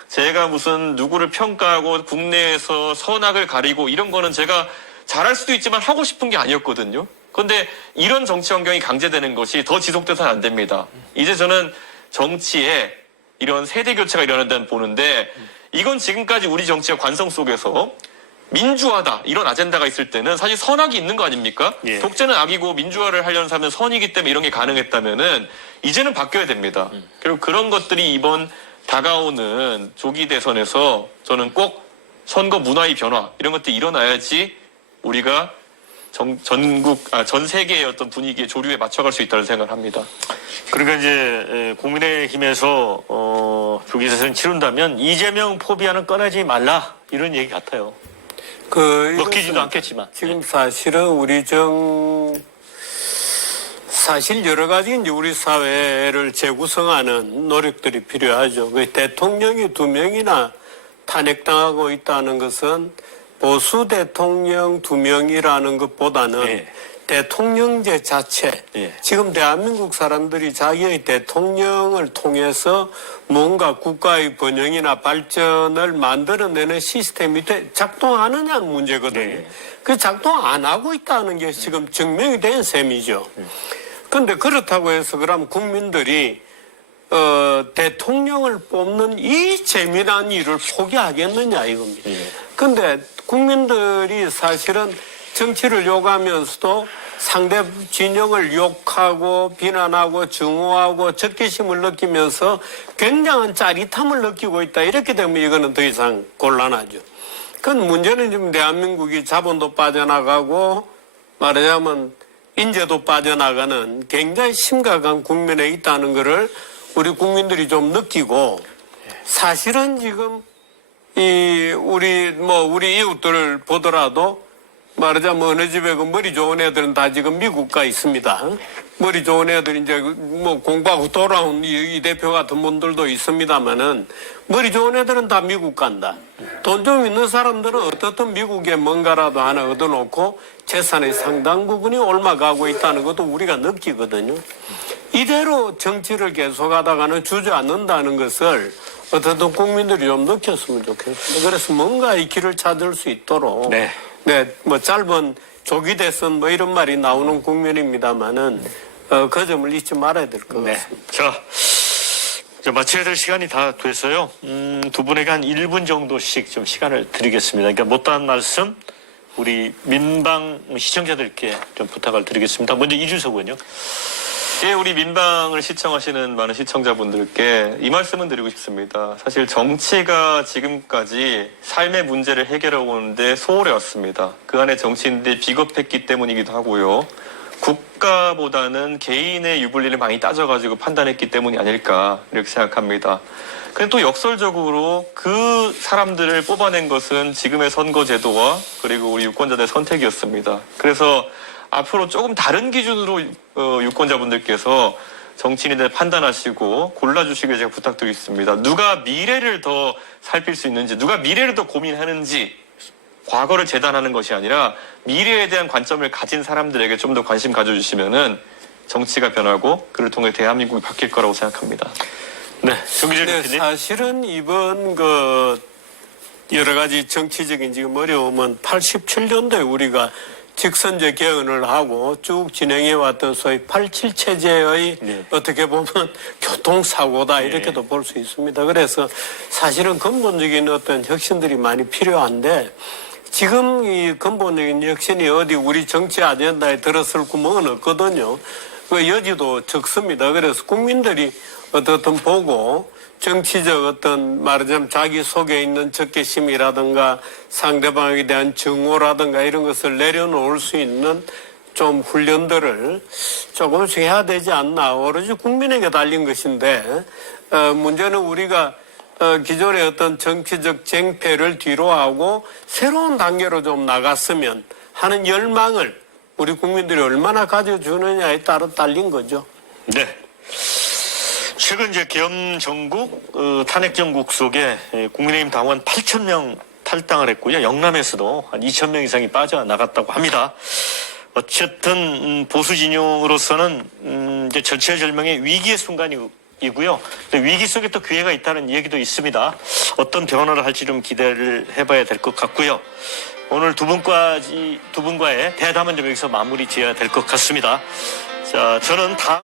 제가 무슨 누구를 평가하고 국내에서 선악을 가리고 이런 거는 제가 잘할 수도 있지만 하고 싶은 게 아니었거든요. 그런데 이런 정치 환경이 강제되는 것이 더 지속돼서는 안 됩니다. 이제 저는 정치에 이런 세대 교체가 일어난다는 보는데 이건 지금까지 우리 정치의 관성 속에서 민주화다 이런 아젠다가 있을 때는 사실 선악이 있는 거 아닙니까? 예. 독재는 악이고 민주화를 하려는 사람은 선이기 때문에 이런 게 가능했다면은 이제는 바뀌어야 됩니다. 그리고 그런 것들이 이번 다가오는 조기 대선에서 저는 꼭 선거 문화의 변화 이런 것들이 일어나야지 우리가 전 세계의 어떤 분위기의 조류에 맞춰갈 수 있다는 생각을 합니다. 그러니까 이제 국민의힘에서 조기 대선 치른다면 이재명 포비아는 꺼내지 말라 이런 얘기 같아요. 먹히지도 않겠지만. 지금 사실은 사실 여러 가지 이제 우리 사회를 재구성하는 노력들이 필요하죠. 그 대통령이 2명이나 탄핵당하고 있다는 것은 보수 대통령 2명이라는 것보다는 예. 대통령제 자체, 예. 지금 대한민국 사람들이 자기의 대통령을 통해서 뭔가 국가의 번영이나 발전을 만들어내는 시스템이 작동하느냐는 문제거든요. 예. 그 작동 안 하고 있다는 게 지금 증명이 된 셈이죠. 그런데 그렇다고 해서 그럼 국민들이 대통령을 뽑는 이 재미난 일을 포기하겠느냐 이겁니다. 그런데 국민들이 사실은 정치를 욕하면서도 상대 진영을 욕하고 비난하고 증오하고 적개심을 느끼면서 굉장한 짜릿함을 느끼고 있다. 이렇게 되면 이거는 더 이상 곤란하죠. 그건 문제는 지금 대한민국이 자본도 빠져나가고 말하자면 인재도 빠져나가는 굉장히 심각한 국면에 있다는 것을 우리 국민들이 좀 느끼고 사실은 지금 우리 이웃들을 보더라도 말하자면 어느 집에 그 머리 좋은 애들은 다 지금 미국 가 있습니다. 머리 좋은 애들 이제 뭐 공부하고 돌아온 이 대표 같은 분들도 있습니다만은 머리 좋은 애들은 다 미국 간다. 돈 좀 있는 사람들은 어떻든 미국에 뭔가라도 하나 얻어놓고 재산의 상당 부분이 올라가고 있다는 것도 우리가 느끼거든요. 이대로 정치를 계속하다가는 주저앉는다는 것을 어떻든 국민들이 좀 느꼈으면 좋겠습니다. 그래서 뭔가 이 길을 찾을 수 있도록 뭐 짧은 조기 대선 뭐 이런 말이 나오는 국면입니다만은 그 점을 잊지 말아야 될 것 같습니다. 자, 마쳐야 될 시간이 다 돼서요. 두 분에게 한 1분 정도씩 좀 시간을 드리겠습니다. 그러니까 못다한 말씀 우리 민방 시청자들께 좀 부탁을 드리겠습니다. 먼저 이준석 의원요. 예, 우리 민방을 시청하시는 많은 시청자분들께 이 말씀은 드리고 싶습니다. 사실 정치가 지금까지 삶의 문제를 해결해 오는데 소홀해 왔습니다. 그 안에 정치인들이 비겁했기 때문이기도 하고요. 국가보다는 개인의 유불리를 많이 따져가지고 판단했기 때문이 아닐까 이렇게 생각합니다. 근데 또 역설적으로 그 사람들을 뽑아낸 것은 지금의 선거제도와 그리고 우리 유권자들의 선택이었습니다. 그래서 앞으로 조금 다른 기준으로 유권자분들께서 정치인들 판단하시고 골라주시길 제가 부탁드리겠습니다. 누가 미래를 더 살필 수 있는지, 누가 미래를 더 고민하는지, 과거를 재단하는 것이 아니라 미래에 대한 관점을 가진 사람들에게 좀 더 관심 가져주시면은 정치가 변하고 그를 통해 대한민국이 바뀔 거라고 생각합니다. 네, 정기재 네, 대표님. 사실은 이번 여러 가지 정치적인 지금 어려움은 87년도에 우리가 직선제 개헌을 하고 쭉 진행해왔던 소위 87 체제의 어떻게 보면 교통사고다 이렇게도 볼 수 있습니다. 그래서 사실은 근본적인 어떤 혁신들이 많이 필요한데 지금 이 근본적인 혁신이 어디 우리 정치 아젠다에 들었을 구멍은 없거든요. 그 여지도 적습니다. 그래서 국민들이 어떻든 보고 정치적 어떤 말하자면 자기 속에 있는 적개심이라든가 상대방에 대한 증오라든가 이런 것을 내려놓을 수 있는 좀 훈련들을 조금씩 해야 되지 않나. 오로지 국민에게 달린 것인데 문제는 우리가 기존의 어떤 정치적 쟁패를 뒤로하고 새로운 단계로 좀 나갔으면 하는 열망을 우리 국민들이 얼마나 가져주느냐에 따라 달린 거죠. 네. 최근 이제 계엄 정국, 탄핵 정국 속에 국민의힘 당원 8,000명 탈당을 했고요. 영남에서도 한 2,000명 이상이 빠져나갔다고 합니다. 어쨌든 보수 진영으로서는 이제 절체절명의 위기의 순간이고요. 위기 속에 또 기회가 있다는 얘기도 있습니다. 어떤 변화를 할지 좀 기대를 해봐야 될 것 같고요. 오늘 두 분과의 대담은 좀 여기서 마무리 지어야 될 것 같습니다. 자, 저는